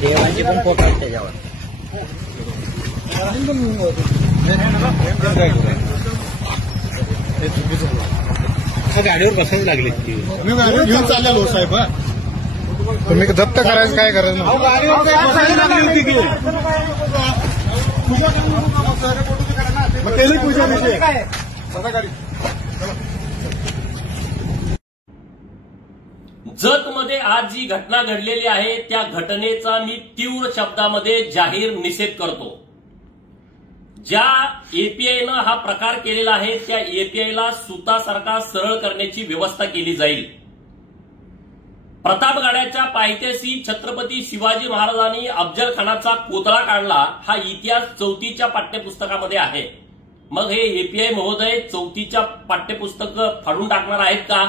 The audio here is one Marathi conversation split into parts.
देवांचे पण फोटो आहेत त्याच्यावर. गाडीवर बसायला लागले. मी गाडी घेऊन चाललेलो साहेब. तुम्ही जप्त करायचं काय गरज नाही. पूजा विषय जतमध्ये आज जी घटना घडलेली आहे त्या घटनेचा मी तीव्र शब्दामध्ये जाहीर निषेध करतो. ज्या एपीआयनं हा प्रकार केलेला आहे त्या एपीआयला सुतासारखा सरळ करण्याची व्यवस्था केली जाईल. प्रतापगडाच्या पायथ्याशी छत्रपती शिवाजी महाराजांनी अफजल खानाचा कोतळा काढला हा इतिहास 4थीच्या पाठ्यपुस्तकामध्ये आहे. मग हे एपीआय महोदय 4थीच्या पाठ्यपुस्तक फाडून टाकणार आहेत का?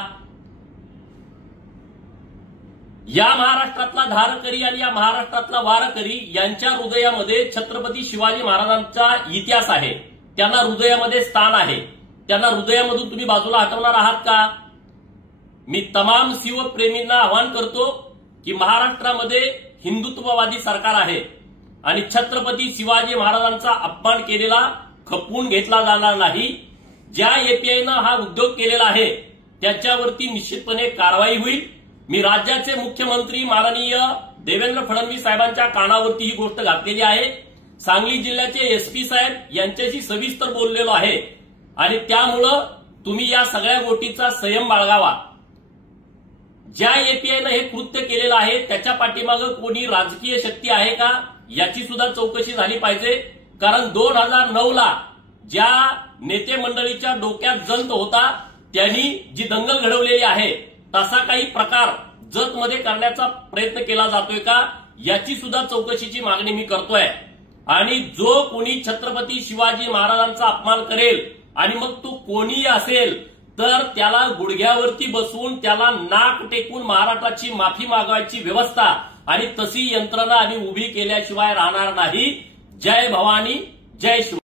या महाराष्ट्रातला धारकरी आणि या महाराष्ट्रातला वारकरी यांच्या हृदयामध्ये छत्रपती शिवाजी महाराजांचा इतिहास आहे. त्यांना हृदयामध्ये स्थान आहे. त्यांना हृदयामधून तुम्ही बाजूला हटवणार आहात का? मी तमाम शिवप्रेमींना आवाहन करतो की महाराष्ट्रामध्ये हिंदुत्ववादी सरकार आहे आणि छत्रपती शिवाजी महाराजांचा अपमान केलेला खपवून घेतला जाणार नाही. ज्या एपीआयनं हा उद्योग केलेला आहे त्याच्यावरती निश्चितपणे कारवाई होईल. मी राज्याचे मुख्यमंत्री माननीय देवेंद्र फडणवीस साहेबांच्या कानावरती ही गोष्ट घातलेली आहे. सांगली जिल्ह्याचे एसपी साहेब यांच्याशी सविस्तर बोललेलो आहे आणि त्यामुळं तुम्ही या सगळ्या गोष्टीचा संयम बाळगावा. ज्या एपीआयनं हे कृत्य केलेलं आहे त्याच्या पाठीमागं कोणी राजकीय शक्ती आहे का याची सुद्धा चौकशी झाली पाहिजे. कारण 2009ला ज्या नेते मंडळीच्या डोक्यात जंत होता त्यांनी जी दंगल घडवलेली आहे तसा काही प्रकार जतमध्ये करण्याचा प्रयत्न केला जातोय का याची सुद्धा चौकशीची मागणी मी करतोय. आणि जो कोणी छत्रपती शिवाजी महाराजांचा अपमान करेल आणि मग तो कोणीही असेल तर त्याला गुडघ्यावरती बसवून त्याला नाक टेकून महाराष्ट्राची माफी मागवायची व्यवस्था आणि तशी यंत्रणा आम्ही उभी केल्याशिवाय राहणार नाही. जय भवानी, जय शिव.